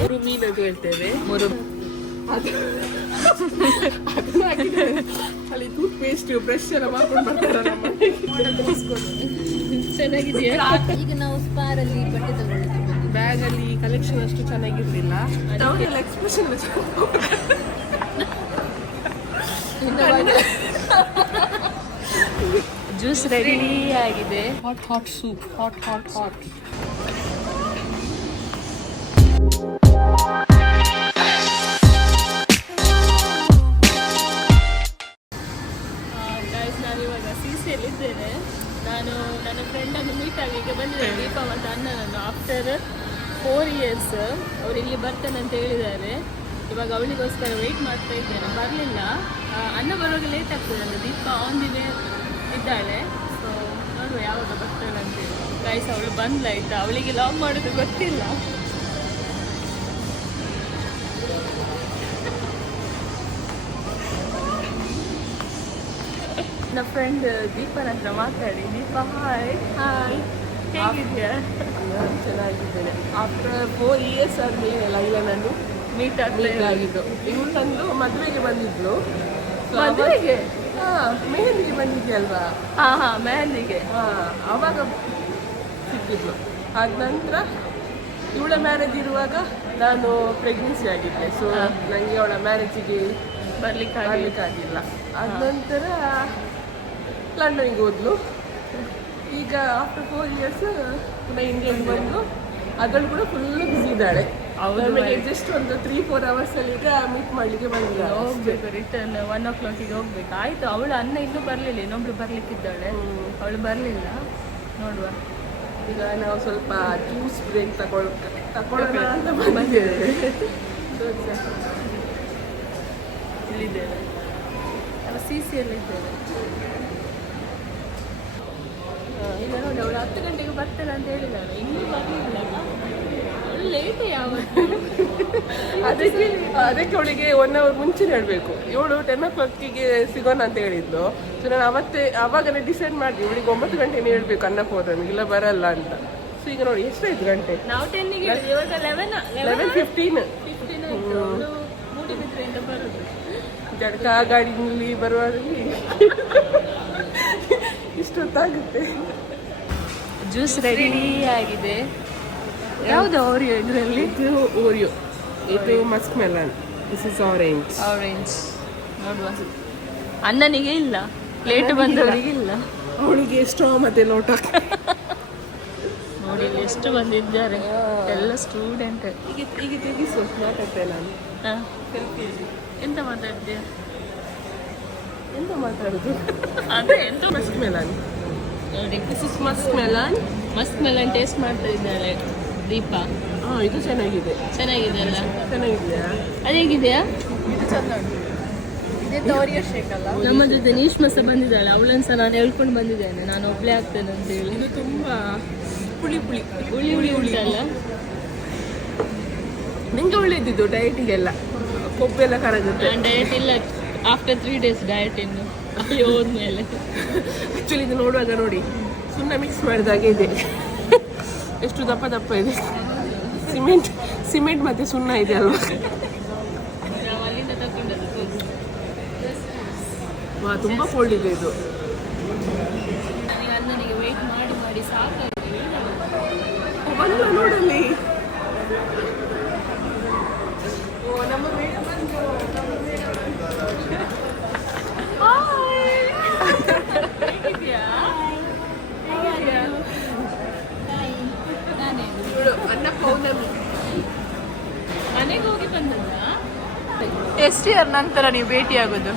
ಮೂರು ಮೀನು ಅಂತ ಹೇಳ್ತೇವೆ. ಮೂರು ಅಲ್ಲಿ ಟೂತ್ ಪೇಸ್ಟ್ ಬ್ರಷ್ ಎಲ್ಲ ಮಾಡ್ಕೊಂಡು ಬರ್ತಾರೆ. ಚೆನ್ನಾಗಿದೆಯಾ? ಈಗ ನಾವು ಸ್ಪಾರಲ್ಲಿ ಬಟ್ಟೆ ತಗೊಳ್ತೀವಿ. ಬ್ಯಾಗ್ ಅಲ್ಲಿ ಕಲೆಕ್ಷನ್ ಅಷ್ಟು ಚೆನ್ನಾಗಿರ್ಲಿಲ್ಲ. ಎಕ್ಸ್ಪ್ರೆಷನ್ ಜ್ಯೂಸ್ ರೆಡಿ ಆಗಿದೆ. ಹಾಟ್ ಸೂಪ್ ಹಾಟ್ ನಾನಿವಾಗ ಸಿಸಿಯಲ್ಲಿದ್ದೇನೆ. ನಾನು ನನ್ನ ಫ್ರೆಂಡನ್ನು ಮೀಟ್ ಆಗಿ ಬಂದಿದ್ದೇನೆ, ದೀಪ ಮತ್ತು ಅಣ್ಣನನ್ನು. ಆಫ್ಟರ್ 4 years ಅವ್ರು ಇಲ್ಲಿ ಬರ್ತಾನೆ ಅಂತ ಹೇಳಿದ್ದಾರೆ. ಇವಾಗ ಅವಳಿಗೋಸ್ಕರ ವೆಯ್ಟ್ ಮಾಡ್ತಾ ಇದ್ದೇನೆ, ಬರಲಿಲ್ಲ. ಅಣ್ಣ ಬರುವಾಗ ಲೇಟ್ ಆಗ್ತದೆ ಅಂದರೆ ದೀಪ ಆನ್ ದಿ ವೇ ಇದ್ದಾಳೆ. ಸೊ ನೋಡುವ ಯಾವಾಗ ಬರ್ತಾಳೆ ಅಂತೇಳಿ. ಗೈಸ್ ಅವಳು ಬಂದ್ಲಾಯ್ತಾ, ಅವಳಿಗೆ ಲಾಗ್ ಮಾಡೋದು ಗೊತ್ತಿಲ್ಲ. ನನ್ನ ಫ್ರೆಂಡ್ ದೀಪನ ಹತ್ರ ಮಾತಾಡಿ. ದೀಪ ಹಾಯ್. ಹೇಗಿದೆಯಾ? ಚೆನ್ನಾಗಿದ್ದೇನೆ. ಆಫ್ಟರ್ 4 years ಆದ್ಮೇಲೆ ಲೈಲನನ್ನು ಮೀಟ್ ಆಗಿದ್ದು. ಇವಳು ತಂದು ಮದುವೆಗೆ ಬಂದಿದ್ಲು. ಮದುವೆಗೆ? ಮೆಹಂದಿಗೆ ಬಂದಿದ್ದೆ ಅಲ್ವಾ? ಹಾಂ ಮೆಹಂದಿಗೆ. ಆವಾಗ ಸಿಕ್ಕಿದ್ಲು. ಆದ ನಂತರ ಇವಳ ಮ್ಯಾರೇಜ್ ಇರುವಾಗ ನಾನು ಪ್ರೆಗ್ನೆನ್ಸಿ ಆಗಿದ್ದೆ. ಸೊ ನನಗೆ ಅವಳ ಮ್ಯಾರೇಜಿಗೆ ಬರ್ಲಿಕ್ಕಾಗಿಲ್ಲ. ಆದ ನಂತರ ಲಂಡನ್ಗೆ ಹೋದ್ಲು. ಈಗ ಆಫ್ಟರ್ 4 years ಪುನಃ ಇಂಡಿಯಾಗೆ ಬಂದು ಅದನ್ನು ಕೂಡ ಫುಲ್ ಬ್ಯುಸಿ ಇದ್ದಾಳೆ. ಅವಳಿಗೆ ಜಸ್ಟ್ ಒಂದು 3-4 hours ಅಲ್ಲಿ ಈಗ ಮೀಟ್ ಮಾಡಲಿಕ್ಕೆ ಬಂದಿದ್ದಾಳೆ. ಹೋಗ್ಬೇಕು, ರಿಟರ್ನ್ 1 o'clock ಹೋಗ್ಬೇಕು. ಆಯ್ತು, ಅವಳು ಅನ್ನ ಇನ್ನೂ ಬರಲಿಲ್ಲ, ಇನ್ನೊಬ್ರು ಬರ್ಲಿಕ್ಕಿದ್ದಾಳೆ. ಅವಳು ಬರಲಿಲ್ಲ. ನೋಡುವ. ಈಗ ನಾವು ಸ್ವಲ್ಪ ಜ್ಯೂಸ್ ಬ್ರೇಕ್ ತಗೊಳ್ಳೋಣ ಅಂತ ಬಂದಿದ್ದೇವೆ. ಇಲ್ಲಿದ್ದೇವೆ, ನಾವು CCಯಲ್ಲಿದ್ದೇವೆ. ಈಗ ನೋಡಿ, ಅವಳು 10 ಗಂಟೆಗೆ ಬರ್ತಾಳೆ ಅಂತ ಹೇಳಿದ್ದಾಳೆ, ಇನ್ನೂ ಬರಲಿಲ್ಲ. ಅವಳು ಲೇಟೇ ಯಾವತ್ತು. ಅದಕ್ಕೆ ಅವಳಿಗೆ 1 hour ಮುಂಚೆ ಹೇಳಬೇಕು. ಇವಳು 10 o'clockಗೆ ಸಿಗೋಣ ಅಂತ ಹೇಳಿದ್ಲು. ಸೊ ನಾನು ಅವಾಗನೇ ಡಿಸೈಡ್ ಮಾಡಿ ಇವಳಿಗೆ 9 ಗಂಟೆನೇ ಹೇಳ್ಬೇಕು ಅನ್ನಕ್ಕೆ ಹೋದನು, ಇಲ್ಲ ಬರಲ್ಲ ಅಂತ. ಸೊ ಈಗ ನೋಡಿ ಎಷ್ಟಾಯ್ತು ಗಂಟೆ? ನಾವು 10ಗೆ ಇವಾಗ 11:15 ಮೂಡಿಬಿದ್ರೆಯಿಂದ ಬರೋದು. ಜಡ್ಕ ಗಾಡಿನಲ್ಲಿ ಬರುವಾಗಲಿ ಇಷ್ಟೊತ್ತಾಗುತ್ತೆ. ಜ್ಯೂಸ್ ರೆಡಿ ಆಗಿದೆ. ಯಾವುದು ಓರಿಯೋ ಇದರಲ್ಲಿ? ಇದು ಓರಿಯೋ, ಇದು Musk melon, this is orange. ನೋಡುವ. ಅಣ್ಣನಿಗೆ ಇಲ್ಲ, ಲೇಟ್ ಬಂದವರಿಗೆ ಇಲ್ಲ. ಅವಳಿಗೆ ಸ್ಟ್ರಾ ಮತ್ತೆ ಲೋಟ. ನೋಡಿ ಎಷ್ಟು ಬಂದಿದ್ದಾರೆ, ಎಲ್ಲ ಸ್ಟೂಡೆಂಟ್. ಈಗ ತೆಗಿಸು, ಮಾತಾಡ್ತೇನೆ ನಾನು. ಎಂತ ಮಾತಾಡ್ತೀಯ? ಎಂತ ಮಾತಾಡುದು? ಅದೇ ಎಂತ ಮಸ್ಕ್ ಮೆಲನ್ ನೋಡಿ. This is Musk melon. Musk melon taste ಮಾಡ್ತಾ ಇದ್ದಾಳೆ ದೀಪ. ಇದು ಚೆನ್ನಾಗಿದೆ. ಚೆನ್ನಾಗಿದೆ ಅಲ್ಲ? ಚೆನ್ನಾಗಿದೆಯಾ? ಅದೇಗಿದೆಯಾ? ಇದು ಚೆಂದ ಉಂಟು. ಇದೇ ತೋರಿಯೋ ಶೇಕ್ ಅಲ್ಲ? ನಮ್ಮ ಜೊತೆ ನೀಶ್ಮ ಸಹ ಬಂದಿದ್ದಾಳೆ. ಅವಳನ್ನು ಸಹ ನಾನು ಹೇಳ್ಕೊಂಡು ಬಂದಿದ್ದೇನೆ, ನಾನು ಒಬ್ಬಳೇ ಆಗ್ತೇನೆ ಅಂತ ಹೇಳಿ. ಇದು ತುಂಬಾ ಹುಳಿ ಉಂಟಲ್ಲ? ನಿಂಗೆ ಒಳ್ಳೇದಿದ್ದು ಡಯಟಿಗೆಲ್ಲ, ಕೊಬ್ಬೆಲ್ಲ ಕರಗುತ್ತೆ. ಡಯಟ್ ಇಲ್ಲ, ಆಫ್ಟರ್ 3 days ಡಯಟ್ ಇನ್ನು ಹೋದ್ಮೇಲೆ. ಆ್ಯಕ್ಚುಲಿ ಇದು ನೋಡುವಾಗ ನೋಡಿ ಸುಣ್ಣ ಮಿಕ್ಸ್ ಮಾಡಿದಾಗೆ ಇದೆ. ಎಷ್ಟು ದಪ್ಪ ಇದೆ. ಸಿಮೆಂಟ್ ಮತ್ತೆ ಸುಣ್ಣ ಇದೆ ಅಲ್ವಾ? ನಾವು ಅಲ್ಲಿಂದ ತಗೊಂಡದ್ದು. ತುಂಬ ಫೋಲ್ಡ್ ಇದೆ ಇದು. ನನಗೆ ಅಣ್ಣನಿಗೆ ವೆಯ್ಟ್ ಮಾಡಿ ಸಾಕಾಗಿದೆ. ಬಂದು ನೋಡಲ್ಲಿ. ನಮ್ಮ ಮೇಡಮ್ ಬಂದು. ಅನ್ನ ಪೌರ್ಣಮಿ ಮನೆಗೆ ಹೋಗಿ ಬಂದಲ್ಲ. ಎಷ್ಟು ಇಯರ್ ನಂತರ ನೀವು ಭೇಟಿ ಆಗೋದು?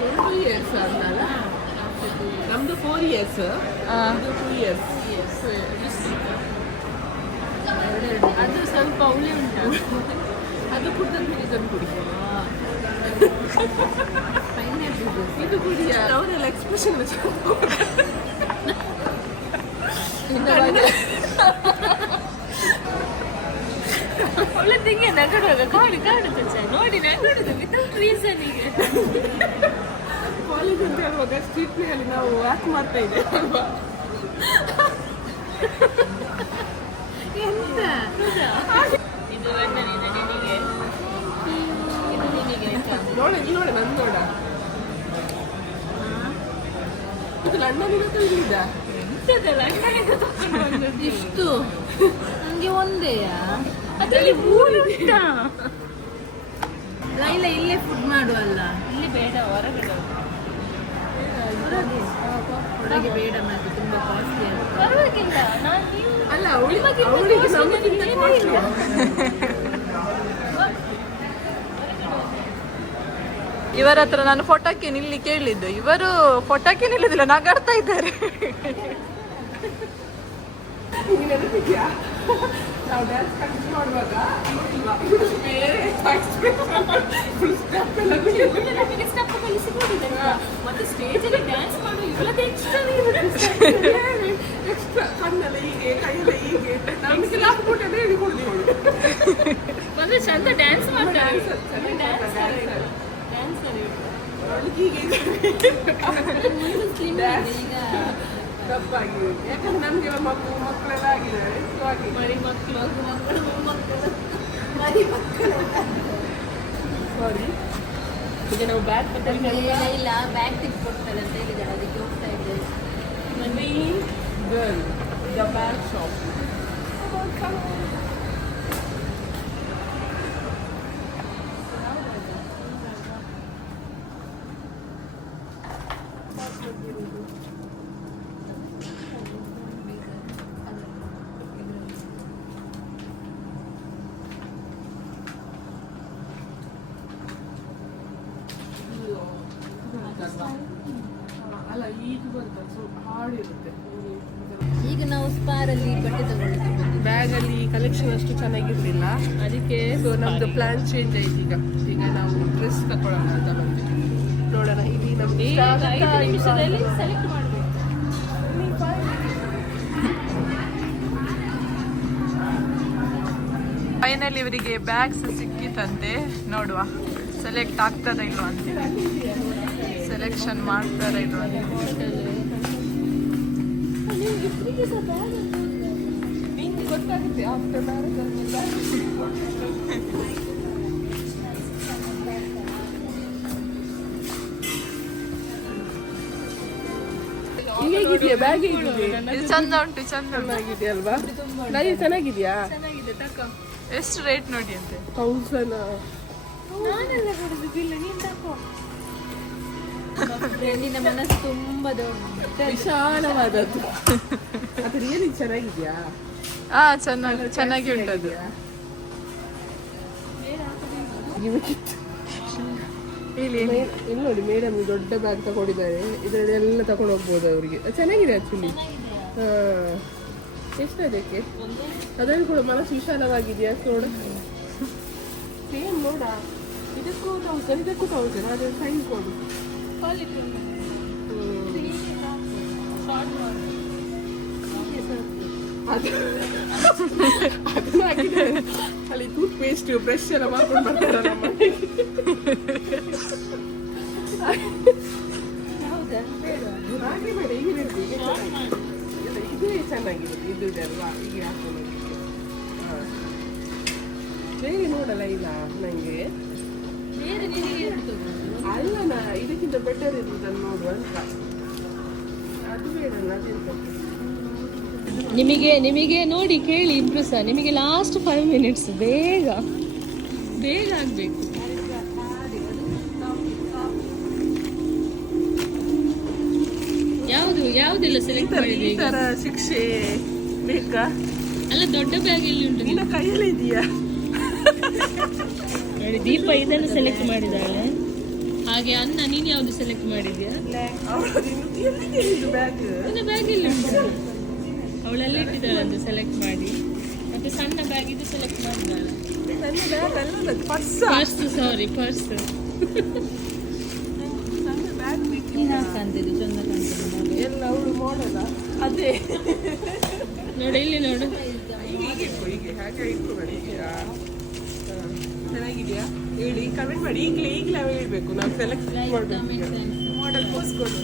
2 years ಅಲ್ಲ, ನಮ್ದು 4 years, 2 years. ಅದು ಸ್ವಲ್ಪ ಹುಳಿ ಉಂಟು. ಅದು ಕುಡಿದ್ರೆ ಇದನ್ನು ಕುಡಿ. ಇದು ಕುಡಿಯ ಅವರೆಲ್ಲ ಎಕ್ಸ್ಪ್ರೆಷನ್ ಒಳ್ಳೆ ತಿಂಗೆ ನಗಡುವಾಗ ಕಾಡು ನೋಡಿ ನಗಡುದು ವಿತೌಟ್ ರೀಸನಿಗೆ. ಕಾಲೇಜ್ ಅಂತ ಹೇಳುವಾಗ ಸ್ಟ್ರೀಟ್ ಪ್ಲೇಯಲ್ಲಿ ನಾವು ವಾಕ್ ಮಾಡ್ತಾ ಇದ್ದೇವೆ ಅಲ್ವಾ? ಎಂತ ಇದು ಅಣ್ಣನಿಗಂತೂ ಇಲ್ಲಿದ್ದ ಎಂತದಲ್ಲ ಅಣ್ಣನಿಂದ ತಗೊಂಡು ಬಂದದ್ದು. ಇಷ್ಟು ನಂಗೆ ಒಂದೇಯಾ ಅದ್ರಲ್ಲಿ 3 ಉಂಟಾ? ಇಲ್ಲ ಇಲ್ಲೇ ಫುಡ್ ಮಾಡುವಲ್ಲ. ಇಲ್ಲಿ ಬೇಡ, ಹೊರಗಡೆ ಹೋಗು. ಹೊರಗೆ ಬೇಡ ಮತ್ತೆ ತುಂಬಾ ಕಾಸ್ಟ್ಲಿ ಅಂತ. ಪರವಾಗಿಲ್ಲ, ನಾನು ನೀವು ಅಲ್ಲ ಅವಳಿಗೆ ನಮಗಿಂತ costly. ಇವರ ಹತ್ರ ನಾನು ಫೋಟೋಕ್ಕೆ ನಿಲ್ಲಿ ಕೇಳಿದ್ದು, ಇವರು ಫೋಟೋಕ್ಕೆ ನಿಲ್ಲುದಿಲ್ಲ, ನಗಾಡ್ತಾ ಇದ್ದಾರೆ. ನಿಂಗೆ ನೆನಪಿದ್ಯಾ ನಾವು ಡ್ಯಾನ್ಸ್ ಪ್ರಾಕ್ಟೀಸ್ ಮಾಡುವಾಗ ಬೇರೆ ನಮಗೆ ಸ್ಟೆಪ್ ಕಲಿಸಿಕೊಟ್ಟಿದ್ದಾರೆ. ಮತ್ತೆ ಸ್ಟೇಜಲ್ಲಿ ಡ್ಯಾನ್ಸ್ ಮಾಡೋ ಇವಳದ್ದು ಎಕ್ಸ್ಟ್ರಾ ಎಕ್ಸ್ಟ್ರಾ ಕಣ್ಣೆಲ್ಲ ಹೀಗೆ ಕೈಯೆಲ್ಲ ಹೀಗೆ ನಮಗೆ ಹಾಕ್ಬಿಟ್ಟೆ ಹೇಳಿಕೊಡ್ತೀವಿ ಮತ್ತೆ ಚಂದ ಡ್ಯಾನ್ಸ್ ಮಾಡ್ತಾರೆ. ತಪ್ಪಾಗಿದೆ, ಯಾಕಂದ್ರೆ ನಮ್ಗೆ ಮಕ್ಕಳೆಲ್ಲ ಆಗಿದ್ದಾರೆ. ಮರಿ ಮಕ್ಕಳು ಸಾರಿ, ಈಗ ನಾವು ಬ್ಯಾಗ್ ಇಲ್ಲ ಬ್ಯಾಗ್ ತೆಗೆದುಕೊಡ್ತಾರೆ ಅಂತ ಹೇಳಿದ್ದಾರೆ, ಅದಕ್ಕೆ ಹೋಗ್ತಾ ಇದ್ದೇವೆ. Girl the bag shop. ಅಲ್ಲ ಇದು ಬಂತ ಸ್ವಲ್ಪ ಹಾಡಿರುತ್ತೆ. ಈಗ ನಾವು ಸ್ಪಾರಲ್ಲಿ ಬಟ್ಟೆ ತಗೊಳ್ಳಿದ್ದು. ಬ್ಯಾಗಲ್ಲಿ ಕಲೆಕ್ಷನ್ ಅಷ್ಟು ಚೆನ್ನಾಗಿರ್ಲಿಲ್ಲ, ಅದಕ್ಕೆ ಸೊ ನಮ್ದು ಪ್ಲಾನ್ ಚೇಂಜ್ ಆಯ್ತು. ಈಗ ನಾವು ಡ್ರೆಸ್ ತಗೊಳ್ಳೋಣ ಅಂತ ಬಂದ್ವಿ. ನೋಡೋಣ ಇಲ್ಲಿ ನಮ್ಗೆ 5 ನಿಮಿಷದಲ್ಲಿ ಸೆಲೆಕ್ಟ್ ಮಾಡಬೇಕು. ಫೈನಲಿ ಇವರಿಗೆ ಬ್ಯಾಗ್ಸ್ ಸಿಕ್ಕಿತಂತೆ, ನೋಡುವ ಸೆಲೆಕ್ಟ್ ಆಗ್ತದ ಇಲ್ವಾ ಅಂತ, ಸೆಲೆಕ್ಷನ್ ಮಾಡ್ತಾರ ಇಲ್ವಾ ಅಂತ. ನಿಂಗೆ ಗೊತ್ತಾಗುತ್ತೆ ಆಫ್ಟರ್ ಮ್ಯಾರೇಜ್ ಹೇಗಿದೆಯಾ ಬ್ಯಾಗ್? ಹೇಗಿದೆ? ಇದು ಚಂದ ಉಂಟು, ಚಂದ ಉಂಟು. ಚೆನ್ನಾಗಿದೆ ಅಲ್ವಾ? ನನಗೆ ಚೆನ್ನಾಗಿದ್ಯಾ? ಚೆನ್ನಾಗಿದೆ, ತಕೋ. ಎಷ್ಟು ರೇಟ್ ನೋಡಿ ಅಂತೆ? 1000. ನಾನೆಲ್ಲ ಕೊಡುದಿಲ್ಲ, ನೀನ್ ತಕೋ. ಫ್ರೆಂಡಿನ ಮನಸ್ಸು ತುಂಬಾ ದೊಡ್ಡ ವಿಶಾಲವಾದದ್ದು. ಅದು ರಿಯಲಿ ಚೆನ್ನಾಗಿದ್ಯಾ? ಹಾ ಚೆನ್ನಾಗಿ ಉಂಟು ಅದು. ಇಲ್ಲಿ ನೋಡಿ ಮೇಡಮ್ ದೊಡ್ಡ ಬ್ಯಾಗ್ ತಗೊಂಡಿದ್ದಾರೆ, ಇದರಲ್ಲಿ ಎಲ್ಲ ತಗೊಂಡು ಹೋಗ್ಬೋದು ಅವರಿಗೆ. ಚೆನ್ನಾಗಿದೆ ಆಕ್ಚುಲಿ. ಎಷ್ಟು ಅದಕ್ಕೆ? ಅದರಲ್ಲಿ ಕೂಡ ಮನಸ್ಸು ವಿಶಾಲವಾಗಿದೆಯಾ ನೋಡ. ಸೇಮ್ ನೋಡ, ಇದಕ್ಕೂ 1000, ಇದಕ್ಕೂ 1000. ಅದ್ರ ಸೈಜ್ ಕೊಡು. ಕ್ವಾಲಿಟಿ ಉಂಟು. ಶಾರ್ಟ್ ಮಾಡಿ. ಅದನ್ನ ಹಾಕಿದ್ದಾರೆ ಅಲ್ಲಿ. ಟೂತ್ ಪೇಸ್ಟ್ ಬ್ರಷ್ ಎಲ್ಲ ಮಾಡ್ಕೊಂಡು ಬರ್ತಾರ ನಮ್ಮ ಹಾಗೆ ಬೇಡ, ಈಗ ಇದೇ ಚೆನ್ನಾಗಿದೆ. ಇದು ಅಲ್ವಾ ಹೀಗೆ ಹಾಕೊಂಡು ಬೇರೆ ನೋಡಲ್ಲ ಇಲ್ಲ ನಂಗೆ. ಬೇರೆ ನಿನಗೆ ಉಂಟು. ಅಲ್ಲ ಇದಕ್ಕಿಂತ ಬೆಟರ್ ಇರುವುದನ್ನು ನೋಡುವ ಅಂತ. ಅದು ಬೇಡಲ್ಲ, ಅದೆಂತ ನಿಮಗೆ ನೋಡಿ ಕೇಳಿ ಇಬ್ರು ಸಹ. ನಿಮಗೆ ಲಾಸ್ಟ್ 5 ಮಿನಿಟ್ಸ್, ಬೇಗ ಆಗ್ಬೇಕು. ಯಾವುದೆಲ್ಲ ಸೆಲೆಕ್ಟ್ ಮಾಡಿದ್ವಿ? ಈ ತರ ಶಿಕ್ಷೆ ಬೇಕಾ? ಅಲ್ಲ, ದೊಡ್ಡ ಬ್ಯಾಗ್ ಎಲ್ಲಿ ಉಂಟು? ನಿನ್ನ ಕೈಯಲ್ಲಿ ಇದೆಯಾ? ನೋಡಿ, ದೀಪ ಇದನ್ನು ಸೆಲೆಕ್ಟ್ ಮಾಡಿದಾಳೆ. ಹಾಗೆ ಅನ್ನ, ನೀನು ಯಾವ್ದು ಸೆಲೆಕ್ಟ್ ಮಾಡಿದ್ಯಾ? ಬ್ಯಾಗ್ ನನ್ನ ಬ್ಯಾಗ್ ಎಲ್ಲಿ ಉಂಟು? ಅವಳೆಲ್ಲ ಇಟ್ಟಿದ್ದಾಳೆ ಅಂತ ಸೆಲೆಕ್ಟ್ ಮಾಡಿ. ಮತ್ತೆ ಸಣ್ಣ ಬ್ಯಾಗ್ ಇದು ಸೆಲೆಕ್ಟ್ ಮಾಡಿದ್ದಾಳೆ. ನನ್ನ ಬ್ಯಾಗ್ ಅಲ್ಲ, ಪರ್ಸ್. ಸಾರಿ, ಪರ್ಸ್. ನನ್ನ ಬ್ಯಾಗ್ ನೀನು ಹಾಕಂತಿದ್ದು ಚಂದ ಕಾಣ್ತದೆ. ಎಲ್ಲ ಅವಳು ಮಾಡಲ್ಲ ಅದೇ. ನೋಡಿ ಇಲ್ಲಿ ನೋಡು. ಹೀಗೆ ಹಾಗೆ ಇಟ್ಕೊಬೇಡಿ. ಚೆನ್ನಾಗಿದೆಯಾ ಹೇಳಿ, ಕಮೆಂಟ್ ಮಾಡಿ. ಈಗಲೇ ಹೇಳ್ಬೇಕು, ನಾವು ಸೆಲೆಕ್ಟ್ ಮಾಡ್ಬೇಕು. ಮಾಡೆಲ್ ಪೋಸ್ಕೊಂಡು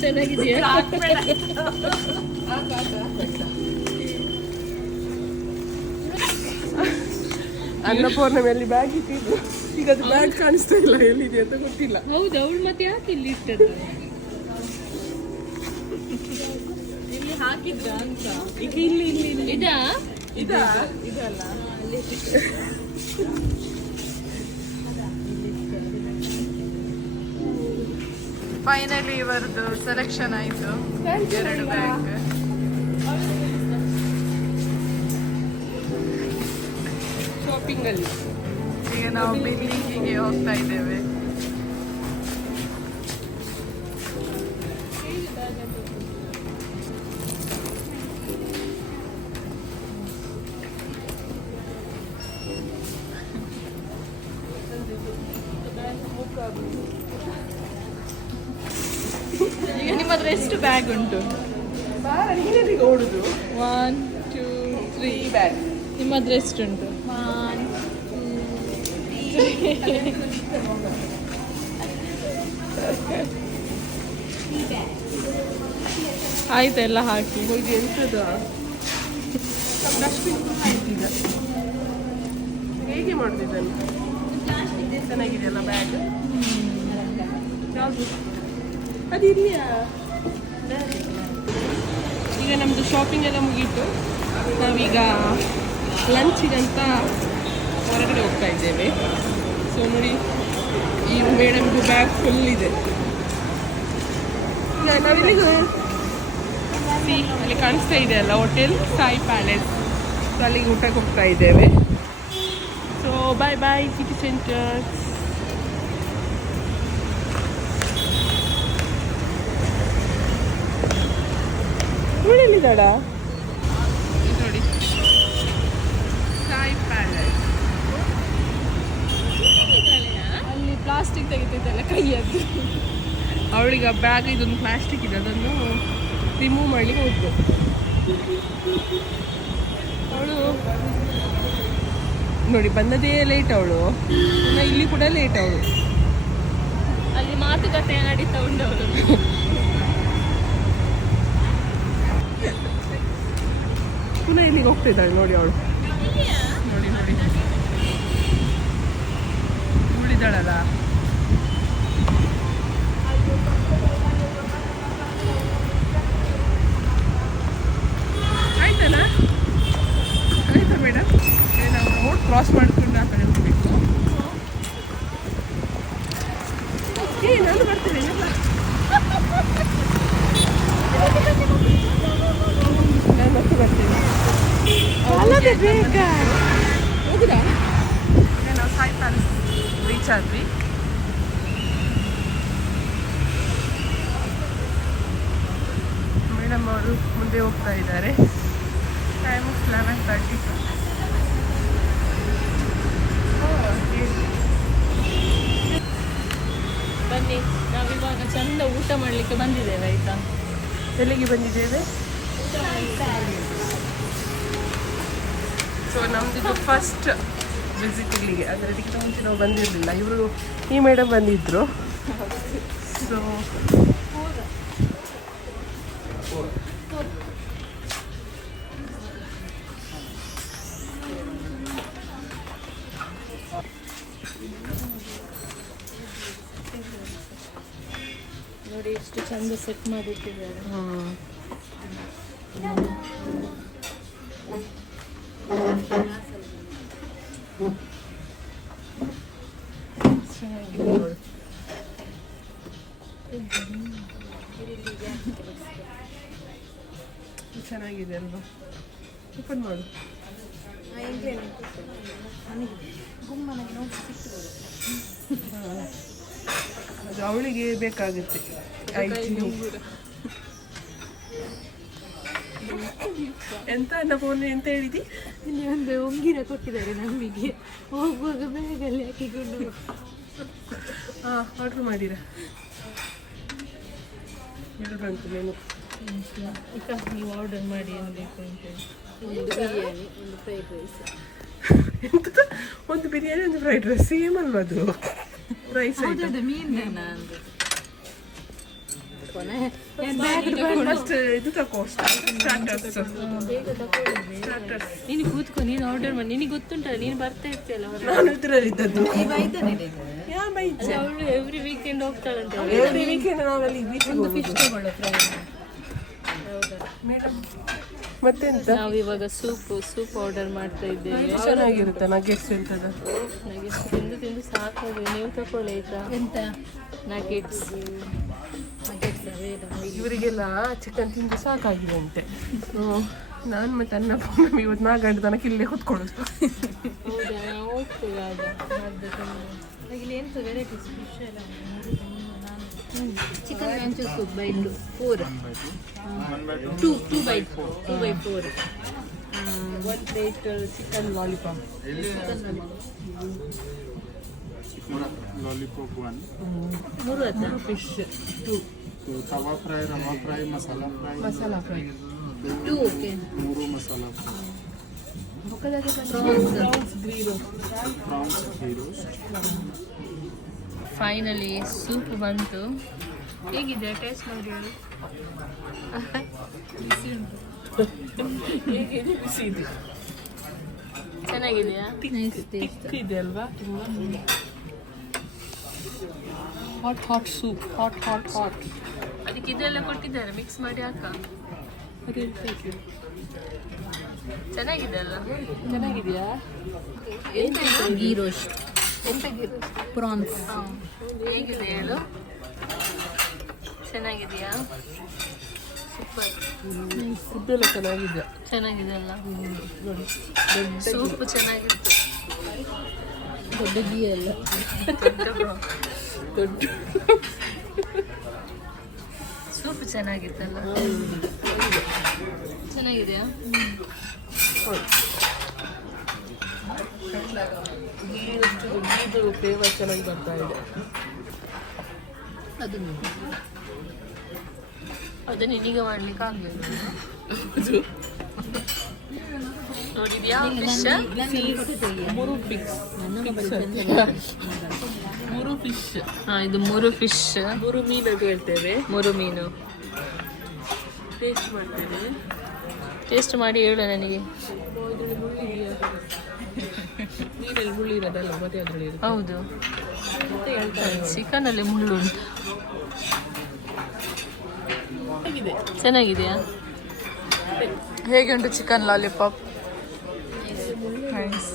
ಚೆನ್ನಾಗಿದೆಯಾ? ಅನ್ನಪೂರ್ಣಮೆಯಲ್ಲಿ ಬ್ಯಾಗ್ ಇಟ್ಟಿದ್ದು, ಈಗ ಅದು ಬ್ಯಾಗ್ ಕಾಣಿಸ್ತಾ ಇಲ್ಲ, ಎಲ್ಲಿದೆ ಅಂತ ಗೊತ್ತಿಲ್ಲ. ಹೌದು, ಅವಳು ಮತ್ತೆ ಯಾಕೆ ಇಲ್ಲಿ ಇಟ್ಟದ್ದು? ಹಾಕಿದ್ರ ಅಂತ ಈಗ ಇಲ್ಲಿ ಇದಾ ಇದಾ ಇದಲ್ಲ ಫೈನಲಿ ಇವರದ್ದು ಸೆಲೆಕ್ಷನ್ ಆಯಿತು 2 ಬ್ಯಾಗ್. ಶಾಪಿಂಗ್ ಅಲ್ಲಿ ಈಗ ನಾವು ಬಿಲ್ಲಿಂಗಿಗೆ ಹೋಗ್ತಾ ಇದ್ದೇವೆ. ಈಗ ನಿಮ್ಮ ಹತ್ರ ಎಷ್ಟು ಬ್ಯಾಗ್ ಉಂಟು? ನೀನೆಲ್ಲಿಗೆ ಓಡುದು? 1 2 3 ಬ್ಯಾಗ್ ನಿಮ್ಮ ಹತ್ರ ಎಷ್ಟುಂಟು? ಆಯ್ತೆಲ್ಲ ಹಾಕಿ. ಹೋಗಿ ಎಂತದ ಡಸ್ಟ್ಬಿನ್ ಆಯ್ತೀಗ ಹೇಗೆ ಮಾಡುದಿದ್ದನ್ನು? ಚೆನ್ನಾಗಿದೆಯಲ್ಲ ಬ್ಯಾಗ್. ಯಾವುದು ಅದು ಇಲ್ಲಿಯಾ? ಈಗ ನಮ್ಮದು ಶಾಪಿಂಗ್ ಎಲ್ಲ ಮುಗೀತು. ನಾವೀಗ ಲಂಚಿಗಂತ ಹೊರಗಡೆ ಹೋಗ್ತಾ ಇದ್ದೇವೆ. ಸೊ ನೋಡಿ, ಈ ಮೇಡಮ್ದು ಬ್ಯಾಗ್ ಫುಲ್ ಇದೆ. ನಾವಿಲ್ಲಿಗೆ ಅಲ್ಲಿ ಕಾಣಿಸ್ತಾ ಇದೆ ಅಲ್ಲ ಹೋಟೆಲ್ ಸಾಯಿ ಪ್ಯಾಲೇಸ್. ಸೊ ಅಲ್ಲಿಗೆ ಊಟಕ್ಕೆ ಹೋಗ್ತಾ ಇದ್ದೇವೆ. ಸೊ ಬಾಯ್ ಬಾಯ್ ಸಿಟಿ ಸೆಂಟರ್. ಎಲ್ಲಿದ್ದಾಳ ನೋಡಿ, ಸಾಯಿ ಪ್ಯಾಲೇಸ್. ಅಲ್ಲಿ ಪ್ಲಾಸ್ಟಿಕ್ ತೆಗಿತೈತಲ್ಲ ಕೈಯದ್ದು. ಅವಳಿಗೆ ಆ ಬ್ಯಾಗ್ ಇದೊಂದು ಪ್ಲಾಸ್ಟಿಕ್ ಇದೆ, ಅದನ್ನು ರಿಮೂವ್ ಮಾಡಲಿಕ್ಕೆ ಹೋಗ್ಬೇಕು ಅವಳು. ನೋಡಿ ಬಂದದೇ ಲೇಟ್ ಅವಳು, ಇಲ್ಲಿ ಕೂಡ ಲೇಟ್ ಅವಳು. ಅಲ್ಲಿ ಮಾತುಕತೆ ನಡೀತಾ ಉಂಟು ಅವಳು. ಪುನಃ ಇಲ್ಲಿಗೆ ಹೋಗ್ತಿದ್ದಾಳೆ ನೋಡಿ ಅವಳು. ನೋಡಿ ನೋಡಿ ಉಳಿದಾಳಲ್ಲ. ಆಯ್ತಲ್ಲ, ಆಯ್ತಾ ಮೇಡಮ್? ನಾವು ರೋಡ್ ಕ್ರಾಸ್ ಮಾಡ್ಕೊಂಡು ಆ ಕಡೆ ಹೋಗ್ಬೇಕು. ನಾನು ಬರ್ತೀನಿ. ನಾನು ಮತ್ತೆ ಬರ್ತೀನಿ. ಅಲ್ಲದೆ ಬೇಗ ಹೋಗುದಾ? ಈಗ ನಾವು ಸಾಯಿ ಪ್ಯಾಲೇಸ್ ರೀಚ್ ಆದ್ವಿ. ಮೇಡಮ್ ಅವರು ಮುಂದೆ ಹೋಗ್ತಾ ಇದ್ದಾರೆ. ಟೈಮ್ 11:30. ಬನ್ನಿ, ನಾವಿವಾಗ ಚಂದ ಊಟ ಮಾಡಲಿಕ್ಕೆ ಬಂದಿದ್ದೇವೆ ಆಯ್ತಾ. ಎಲ್ಲಿಗೆ ಬಂದಿದ್ದೇವೆ? ಸೊ ನಮ್ದಿದು ಫಸ್ಟ್ ವಿಸಿಟ್ ಇಲ್ಲಿಗೆ. ಅಂದರೆ ಅದಕ್ಕಿಂತ ಮುಂಚೆ ನಾವು ಬಂದಿರಲಿಲ್ಲ. ಇವರು ಈ ಮೇಡಮ್ ಬಂದಿದ್ರು. ಸೊ ನೋಡಿ ಎಷ್ಟು ಚಂದ ಸೆಟ್ ಮಾಡಿಟ್ಟಿದ್ದಾರೆ. ಚೆನ್ನಾಗಿದೆ ಅಲ್ವಾ? ಓಪನ್ ಮಾಡು. ಅದು ಅವಳಿಗೆ ಬೇಕಾಗುತ್ತೆ. ಎಂತ ಅನ್ನ ಫೋನ್ ಎಂತ ಹೇಳಿದಿ? ಇಲ್ಲಿ ಒಂದು ಉಂಗಿರ ಕೊಟ್ಟಿದ್ದಾರೆ ನಮಗೆ, ಹೋಗುವಾಗ ಬ್ಯಾಗಲ್ಲಿ ಹಾಕಿಕೊಂಡು. ಹಾಂ, ಆರ್ಡ್ರ್ ಮಾಡಿರ? ಎರಡು ಬಂತು ಮೆನು. ನೀವು ಆರ್ಡರ್ ಮಾಡಿ ಏನು ಬೇಕು ಅಂತ. ಒಂದು ಬಿರಿಯಾನಿ, ಒಂದು ಫ್ರೈಡ್ ರೈಸ್. ಎಂತ? ಒಂದು ಬಿರಿಯಾನಿ, ಒಂದು ಫ್ರೈಡ್ ರೈಸ್, ಸೇಮ್ ಅಲ್ವಾ ಅದು? ರೈಸ್ ಅದು ಮೀನ ಅಂದು ಫಸ್ಟ್ ಇದು ತಗೋ, ಸ್ಟಾರ್ಟರ್ಸ್. ನೀನು ಕೂತ್ಕೊ, ನೀನು ಆರ್ಡರ್ ಮಾಡಿ. ನಿನಗೆ ಗೊತ್ತುಂಟಲ್ಲ, ನೀನು ಬರ್ತಾ ಇರ್ತೀಯಲ್ಲ ಹೊರಗೆ. ನಾನು ಇದರಲ್ಲಿದ್ದದ್ದು. ಯಾವ ಅವಳು ಎವ್ರಿ ವೀಕೆಂಡ್ ಹೋಗ್ತಾಳಂತೆ. ಎವ್ರಿ ವೀಕೆಂಡ್ ನಾವಲ್ಲಿ ಬೀಚಿಗೆ ಹೋಗೋದು. ಫಿಶ್ ತಗೊಳ್ಳೋ ಫ್ರೈ. ಹೌದಾ? ಮೇಡಮ್ ಮತ್ತೆಂತ ನಾವು ಇವಾಗ ಸೂಪ್ ಆರ್ಡರ್ ಮಾಡ್ತಾ ಇದ್ದೇವೆ. ಚೆನ್ನಾಗಿರುತ್ತೆ ನಗೆಟ್ಸ್ ಎಂತದ ನನಗೆ ತಿಂದು ತಿಂದು ಸಾಕಾಗಿದೆ. ನೀವು ತಗೊಳ್ಳಿ ಆಯ್ತಾ? ಎಂತ ನಗೆಟ್ಸ್. ಇವರಿಗೆಲ್ಲ ಚಿಕನ್ ತಿಂದು ಸಾಕಾಗಿದೆ ಅಂತೆ. ನಾನು ಮತ್ತೆ ಅನ್ನ ಇವತ್ತು 4 ಗಂಟೆ ತನಕ ಇಲ್ಲೇ ಕೂತ್ಕೊಳ್ಳೋದು. ಹೌದಾ? ಹೋಗ್ತೇವೆ ಆಗ. ಇಲ್ಲಿ ಎಂತ ವೆರೈಟೀಸ್ ಫಿಶ್ ಎಲ್ಲ chicken manchow soup by 4 2 by 4 1 plate chicken lollipop. Lollipop 1 ಮೂರು ಆಯ್ತಾ? ಫಿಶ್ 2 तो tawa fry rava fry masala fry masala fry 2 okay. 3 masala fry prawns ಗ್ರೀ roast. Prawns ghee roast finally soup ಬಂತು. ಹೇಗಿದೆ? ಟೇಸ್ಟ್ ಮಾಡಿ ಹೇಳು. ಹೇಗಿದೆ? ಬಿಸಿ ಇದೆ. ಚೆನ್ನಾಗಿದೆಯಾ? Nice taste. ತಿಕ್ ಇದೆ ಅಲ್ವಾ? Hot soup hot. ಅದಕ್ಕೆ ಇದೆಲ್ಲ ಕೊಟ್ಟಿದ್ದಾರೆ, ಮಿಕ್ಸ್ ಮಾಡಿ ಹಾಕ. ಚೆನ್ನಾಗಿದೆ ಅಲ್ಲ? ಚೆನ್ನಾಗಿದೆಯಾ? ಗೀ ರೋಸ್ಟ್ ಎಂತ ಪ್ರಾನ್ಸ್. ಹೇಗಿದೆ ಹೇಳು? ಚೆನ್ನಾಗಿದೆಯಾ? ಸೂಪರ್. ಫುಡ್ ಎಲ್ಲ ಚೆನ್ನಾಗಿದೆ. ಚೆನ್ನಾಗಿದೆ ಅಲ್ಲ? ನೋಡಿ ಸೂಪ್ ಚೆನ್ನಾಗಿತ್ತು. ದೊಡ್ಡ ಗೀ ಎಲ್ಲ ದೊಡ್ಡ ಸೂಪ್ ಚೆನ್ನಾಗಿತ್ತಲ್ಲ? ಚೆನ್ನಾಗಿದೆಯಾ? ಗೀದು ಫ್ಲೇವರ್ ಚೆನ್ನಾಗಿ ಬರ್ತಾ ಇದೆ. ಅದು ನಿನಗೆ ಮಾಡ್ಲಿಕ್ಕೆ ಆಗ್ಲಿಲ್ಲ. ನೋಡಿದ್ಯಾ? ಮೂರು ಫಿಶ್. ಹಾ, ಇದು 3 ಫಿಶ್, 3 ಮೀನು ಅಂತ ಹೇಳ್ತೇವೆ. 3 ಮೀನು. ಟೇಸ್ಟ್ ಮಾಡ್ತೇವೆ. ಟೇಸ್ಟ್ ಮಾಡಿ ಹೇಳು ನನಗೆ. ಇದರಲ್ಲಿ ಮುಳ್ಳಿದೆಯಾ? ನೀರಲ್ಲಿ ಮುಳ್ಳು ಇರೋದಲ್ಲ, ಮತ್ತೆ ಅದರಲ್ಲಿ ಇರುತ್ತೆ. ಹೌದು, ಮತ್ತೆ ಹೇಳ್ತಾರೆ ಚಿಕನಲ್ಲಿ ಮುಳ್ಳು ಉಂಟು. ಹೇಗಿದೆ? ಚೆನ್ನಾಗಿದೆಯಾ? ಹೇಗೆ ಉಂಟು ಚಿಕನ್ ಲಾಲಿಪಾಪ್? ನೈಸ್.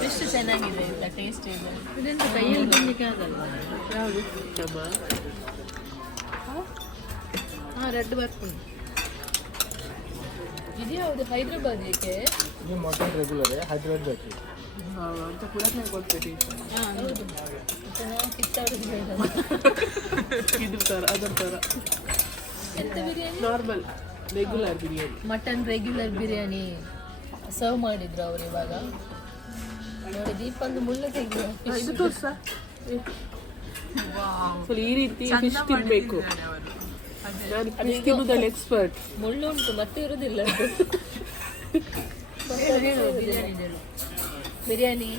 ಫಿಶ್ ಚೆನ್ನಾಗಿದೆ ಅಂತ ಟೇಸ್ಟ್ ಇದೆ. ಇದೆಂತ ಕೈಯಲ್ಲಿ ತಿನ್ಲಿಕ್ಕೆ ಆಗಲ್ಲ. ಯಾವುದು? ರೆಡ್ ಬರ್ತದೆ. ಇದು ಯಾವುದು? ಹೈದ್ರಾಬಾದ್ ಏಕೆ? मटन रेगुलर है हैदराबाद बैठी ಅಂತ ಪುರಾತನ ಕೊಡ್ತೀವಿ. ಹೌದು, ನಾವು ಕಿತ್ತವ್ರಿಗೆ ಇದು ಥರ ಅದರ ಥರ ಎಂತ biryani? Normal regular biryani. Mutton regular biryani serve ಮಾಡಿದ್ರು ಅವ್ರು ಇವಾಗ. ನೋಡಿ, ದೀಪಂದು ಮುಳ್ಳು ತೆಗೆದು ಇದು ತೋರ್ಸ. ಫುಲ್ ಈ ರೀತಿ ಫಿಶ್ ತಿನ್ಬೇಕು. ನಾನು ಫಿಶ್ ತಿನ್ನೋದ್ರಲ್ಲಿ ಎಕ್ಸ್ಪರ್ಟ್. ಮುಳ್ಳು ಉಂಟು ಮತ್ತೆ ಇರುವುದಿಲ್ಲ ಅದು. ಬಿರಿಯಾನಿ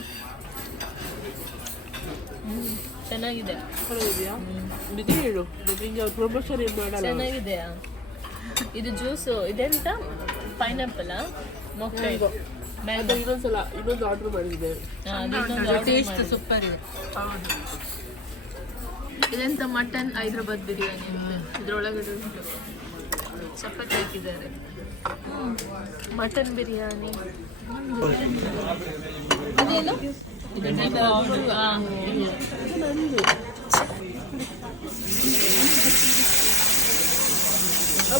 ಚೆನ್ನಾಗಿದೆ. ಚೆನ್ನಾಗಿದೆಯಾ? ನಿಜ ಹೇಳು, ನಿಮಗೆ ಅವ್ರು ಪ್ರಮೋಷನ್ ಏನು ಮಾಡಲ್ಲ. ಚೆನ್ನಾಗಿದೆಯಾ? ಇದು ಜ್ಯೂಸು ಇದೆಂತ? ಪೈನಾಪಲ್ ಮೊಕ್ಕೈದು. ಅದು ಇನ್ನೊಂದು ಆರ್ಡರ್ ಮಾಡಿದ್ದೇವೆ. ಟೇಸ್ಟ್ ಸೂಪರ್ ಇದೆ. ಹೌದು. ಇದೆಂತ? ಮಟನ್ ಹೈದ್ರಾಬಾದ್ ಬಿರಿಯಾನಿ ಅಂತ ಇದ್ರೊಳಗಡೆ ಉಂಟು. ಚಪಾತಿ ಹಾಕಿದ್ದಾರೆ. ಮಟನ್ ಬಿರಿಯಾನಿ. ಅದೇನು?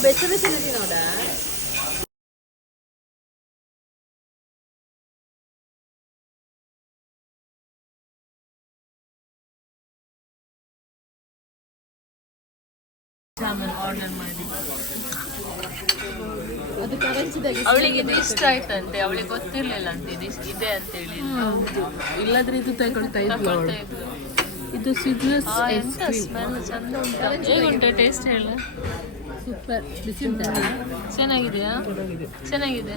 ಬೆಚ್ಚ ಬೆಚ್ಚ ನೋಡ. ಜಾಮೂನ್ ಆರ್ಡರ್ ಮಾಡಿ. ಅದು ಕರಂಚಿದಾಗೆ ಅವಳಿಗೆ ಇದು ಇಷ್ಟ ಆಯ್ತಂತೆ. ಅವಳಿಗೆ ಗೊತ್ತಿರ್ಲಿಲ್ಲ ಅಂತ ಇದು ಇದೆ ಅಂತ ಹೇಳಿ. ಇಲ್ಲಾದ್ರೆ ಇದು ತಗೊಳ್ತಾ ಇದ್ಲು ಅವಳು. ತಗೊಳ್ತಾ ಇದ್ಲು. ಇದು ಸಿಗ್ನೆಸ್ ಎಂತ ಸ್ಮೆಲ್ ಚಂದ ಉಂಟು. ಹೇಗುಂಟು ಟೇಸ್ಟ್ ಹೇಳು? ಸೂಪರ್. ಬಿಸಿ ಉಂಟಾ? ಚೆನ್ನಾಗಿದೆಯಾ? ಚೆನ್ನಾಗಿದೆ. ಚೆನ್ನಾಗಿದೆ.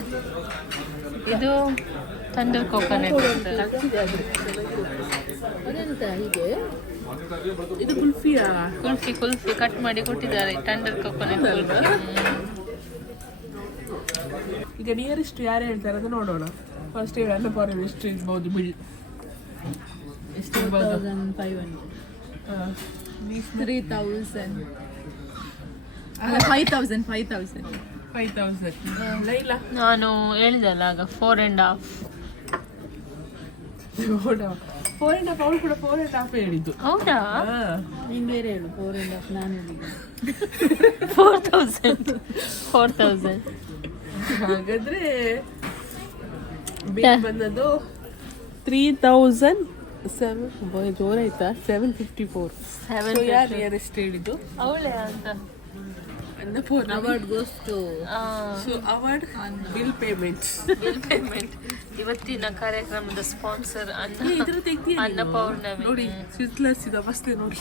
ಇದು ಥಂಡರ್ ಕೋಕೋನಟ್ ಅಂತ. ಅದೆಂತ ಹೀಗೆ? ಇದು ಕುಲ್ಫಿಯಾ? ಕುಲ್ಫಿ ಕಟ್ ಮಾಡಿ ಕೊಟ್ಟಿದ್ದಾರೆ. Thunder coconut kulfi. ಈಗ ನಿಯರೆಸ್ಟ್ ಯಾರು ಹೇಳ್ತಾರೆ ಅಂತ ನೋಡೋಣ. ಫಸ್ಟ್ ಹೇಳಿ ಅನ್ನಪೂರ್ಣ ಎಷ್ಟು ಇರ್ಬೋದು ಬಿಲ್? ಎಷ್ಟು ಇರ್ಬೋದು? 500 3000 5,000. 5,000. ಲೈಲಾ ನಾನು ಹೇಳಿದಲ್ಲ ಆಗ 4.5. 4.5 ಅವಳು ಕೂಡ 4.5 ಹೇಳಿದ್ದು. ಹೌದಾ? ನೀನು ಬೇರೆ ಹೇಳು 4.5 ನಾನು ಹೇಳಿದ್ದು 4,000. ಹಾಗಾದ್ರೆ ಬಿಲ್ ಬಂದದ್ದು 3,007 ಜೋರಾಯ್ತಾ 754. ಯಾರು ಎಷ್ಟು ಹೇಳಿದ್ದು? ಅವಳೇ ಅಂತ. Annapurna. Award goes to so award bill payment. ಇವತ್ತಿನ ಕಾರ್ಯಕ್ರಮದ ಸ್ಪಾನ್ಸರ್ ಇದ್ರ ತೆಗ್ದಿ ಅನ್ನಪೌರ್ಣಮಿ. ನೋಡಿ ಸ್ವಿಟ್ಲರ್ಸ್ ಇದು ಅವಸ್ಥೆ ನೋಡಿ.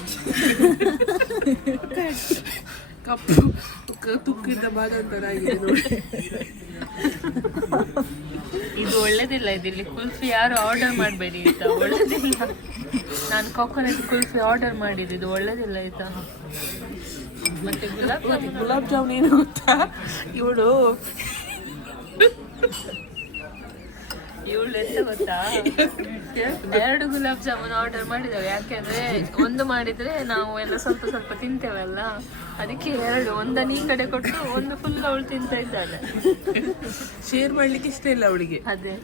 ಕಪ್ಪು ತುಕ್ಕಿದ್ದ ಬಾದಂತರ ಆಗಿದೆ ನೋಡಿ. ಇದು ಒಳ್ಳೇದಿಲ್ಲ. ಇದಿಲ್ಲಿ ಕುಲ್ಫಿ ಯಾರು ಆರ್ಡರ್ ಮಾಡಬೇಡಿ ಆಯ್ತಾ, ಒಳ್ಳೇದಿಲ್ಲ. ನಾನು ಕೊಕೊನಟ್ ಕುಲ್ಫಿ ಆರ್ಡರ್ ಮಾಡಿದ್ದು, ಇದು ಒಳ್ಳೇದಿಲ್ಲ ಆಯ್ತಾ. ಮತ್ತೆ ಗುಲಾಬ್ ಜಾಮೂನ್ ಏನು ಗೊತ್ತಾ, ಇವಳು ಎಂತ ಗೊತ್ತಾ, 2 ಗುಲಾಬ್ ಜಾಮೂನ್ ಆರ್ಡರ್ ಮಾಡಿದ್ದೇವೆ. ಯಾಕೆಂದ್ರೆ ಒಂದು ಮಾಡಿದ್ರೆ ನಾವು ಎಲ್ಲ ಸ್ವಲ್ಪ ಸ್ವಲ್ಪ ತಿಂತೇವಲ್ಲ, ಅದಕ್ಕೆ 2. ಒಂದನ್ನು ಈ ಕಡೆ ಕೊಟ್ಟು ಒಂದು ಫುಲ್ ಅವಳು ತಿಂತ ಇದ್ದಾಳೆ. ಶೇರ್ ಮಾಡ್ಲಿಕ್ಕೆ ಇಷ್ಟ ಇಲ್ಲ ಅವಳಿಗೆ. ಅದೇ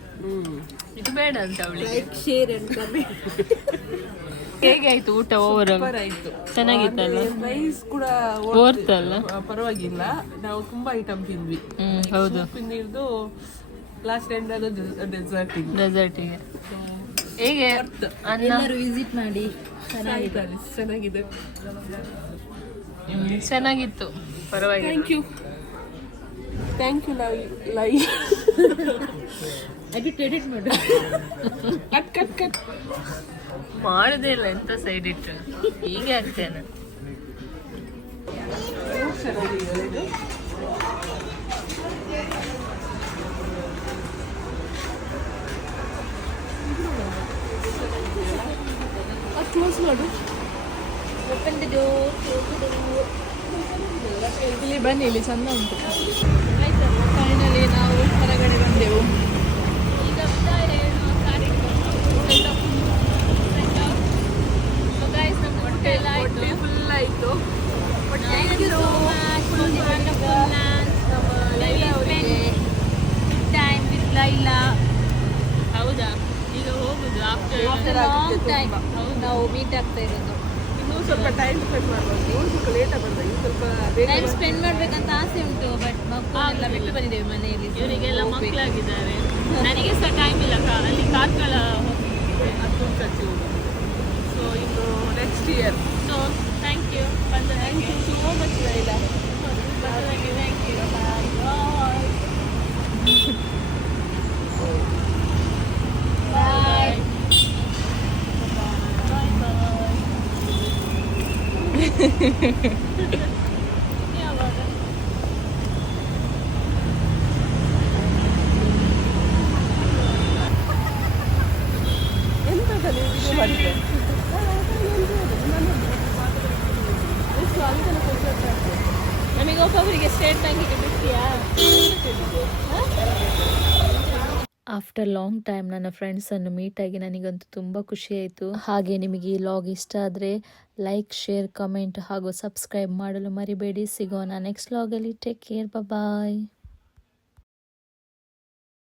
ಇದು ಬೇಡ ಅಂತ ಅವಳಿಗೆ. Share and comment. ಹೇಗೆ ಆಯ್ತು ಊಟ? ಓವರ್ ಆಯ್ತು, ಚೆನ್ನಾಗಿತ್ತಲ್ಲ, ಪ್ರೈಸ್ ಕೂಡ ಓರ್ತಲ್ಲ, ಪರವಾಗಿಲ್ಲ. ನಾವು ತುಂಬಾ ಐಟಮ್ ತಿಂದ್ವಿ. ಹೌದು. ಹಿಡಿದು ಲಾಸ್ಟ್ ಎಂಡ್ ಅದು ಡೆಸರ್ಟಿಗೆ. ಹೇಗೆ ಅನ್ನ? ಎಲ್ಲರೂ ವಿಸಿಟ್ ಮಾಡಿ. ಚೆನ್ನಾಗಿದೆ. ಚೆನ್ನಾಗಿತ್ತು, ಪರವಾಗಿಲ್ಲ. ಥ್ಯಾಂಕ್ ಯು ಲೈ. ಎಡಿಟ್ ಮಾಡು. ಕಟ್ ಮಾಡುದೇ ಇಲ್ಲ ಎಂತ ಸೈಡ್ ಇಟ್ಟು ಹೀಗೆ ಆಗ್ತೇನೆ. ಚೆನ್ನಾಗಿದೆ. ಕ್ಲೋಸ್ ಮಾಡು. ಇಲ್ಲಿ ಬನ್ನಿ, ಇಲ್ಲಿ ಚಂದ ಉಂಟು. ಫೈನಲಿ ನಾವು ಹೊರಗಡೆ ಬಂದೆವು. ಹೊಟ್ಟೆ ಫುಲ್ ಆಯ್ತು. ಹೌದಾ? ಈಗ ಹೋಗುದು ನಾವು ಮೀಟ್ ಆಗ್ತಾ ಇರೋದು. ಇನ್ನೂ ಸ್ವಲ್ಪ ಟೈಮ್ ಸ್ಪೆಂಡ್ ಮಾಡ್ಬೋದು. ಇವಳು ಸ್ವಲ್ಪ ಲೇಟಾಗಿ ಬಂದ, ಇನ್ನು ಸ್ವಲ್ಪ ಬೇಗ ಟೈಮ್ ಸ್ಪೆಂಡ್ ಮಾಡ್ಬೇಕಂತ ಆಸೆ ಉಂಟು, ಬಟ್ ಮಕ್ಕಳೆಲ್ಲ ಬಿಟ್ಟು ಬಂದಿದ್ದೇವೆ ಮನೆಯಲ್ಲಿ. ಇವರಿಗೆಲ್ಲ ಮಕ್ಕಳಾಗಿದ್ದಾರೆ. ನನಗೆ ಸಹ ಟೈಮ್ ಇಲ್ಲ. ಅಲ್ಲಿ ಕಾರ್ಕಳ ಅದು ಖರ್ಚು ಹೋಗೋದು. ಸೊ ಇನ್ನು next year. So thank you ಬಂದದಾಗೆ. So much Laila. ಬಂದದಾಗೆ ಥ್ಯಾಂಕ್ ಯು. ಬಾಯ್. ಯಾವಾಗ? ಎಂತ ನೀವು ವಿಡಿಯೋ ಮಾಡಿದ್ದೆ? ನಮಗೆ ಒಬ್ಬೊಬ್ಬರಿಗೆ ಸ್ಟೇಟ್ ಬ್ಯಾಂಕಿಗೆ ಬಿಡ್ತೀಯಾ? ಆಫ್ಟರ್ ಲಾಂಗ್ ಟೈಮ್ ನನ್ನ ಫ್ರೆಂಡ್ಸನ್ನು ಮೀಟಾಗಿ ನನಗಂತೂ ತುಂಬ ಖುಷಿಯಾಯಿತು. ಹಾಗೆ ನಿಮಗೆ ಈ ಲಾಗ್ ಇಷ್ಟ ಆದರೆ ಲೈಕ್, ಶೇರ್, ಕಮೆಂಟ್ ಹಾಗೂ ಸಬ್ಸ್ಕ್ರೈಬ್ ಮಾಡಲು ಮರಿಬೇಡಿ. ಸಿಗೋಣ ನೆಕ್ಸ್ಟ್ ಲಾಗಲ್ಲಿ. ಟೇಕ್ ಕೇರ್, ಬಾಯ್.